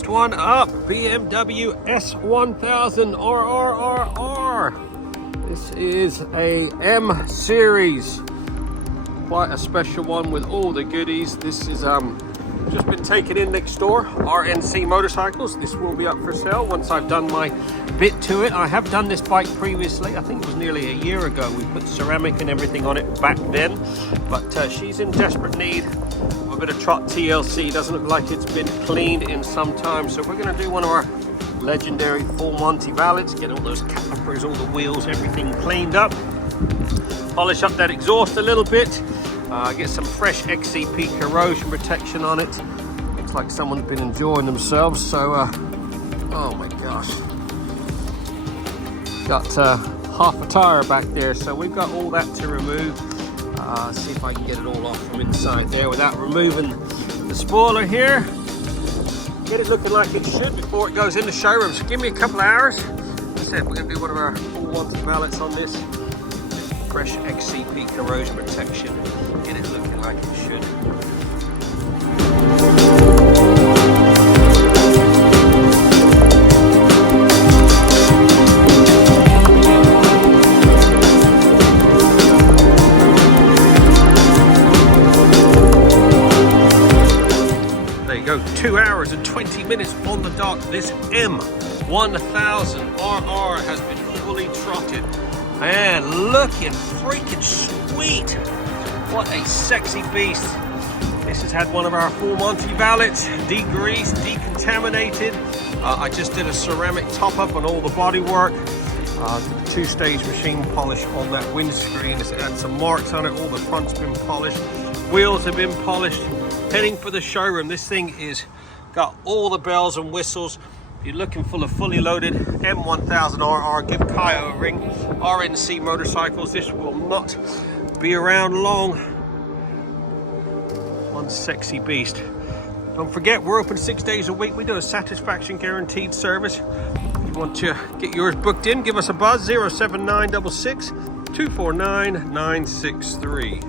Next one up, BMW S1000RR. This is a M series, quite a special one with all the goodies. This is just been taken in next door, RNC Motorcycles. This will be up for sale once I've done my bit to it. I have done this bike previously. I think it was nearly a year ago. We put ceramic and everything on it back then, but she's in desperate need of a bit of trot TLC. Doesn't look like it's been cleaned in some time, so we're going to do one of our legendary full Monty Valets, get all those calipers, all the wheels, everything cleaned up, polish up that exhaust a little bit, get some fresh XCP corrosion protection on it. Looks like someone's been enjoying themselves, so oh my gosh, got half a tire back there, so we've got all that to remove. See if I can get it all off from inside there without removing the spoiler here. Get it looking like it should before it goes in the showroom. So give me a couple of hours. As I said, we're going to do one of our full Monty Valets on this. Fresh XCP corrosion protection. Get it looking like it should. There you go, 2 hours and 20 minutes on the dot. This M1000RR has been fully trotted and looking freaking sweet. What a sexy beast. This has had one of our full Monty Valets, degreased, decontaminated. I just did a ceramic top up on all the bodywork. Did a 2-stage machine polish on that windscreen. It's had some marks on it. All the front's been polished. Wheels have been polished. Heading for the showroom. This thing is got all the bells and whistles. If you're looking for a fully loaded M1000RR, give Kyle a ring. RNC Motorcycles. This will not be around long. One sexy beast. Don't forget, we're open 6 days a week. We do a satisfaction guaranteed service. If you want to get yours booked in, give us a buzz, 07966 249 963.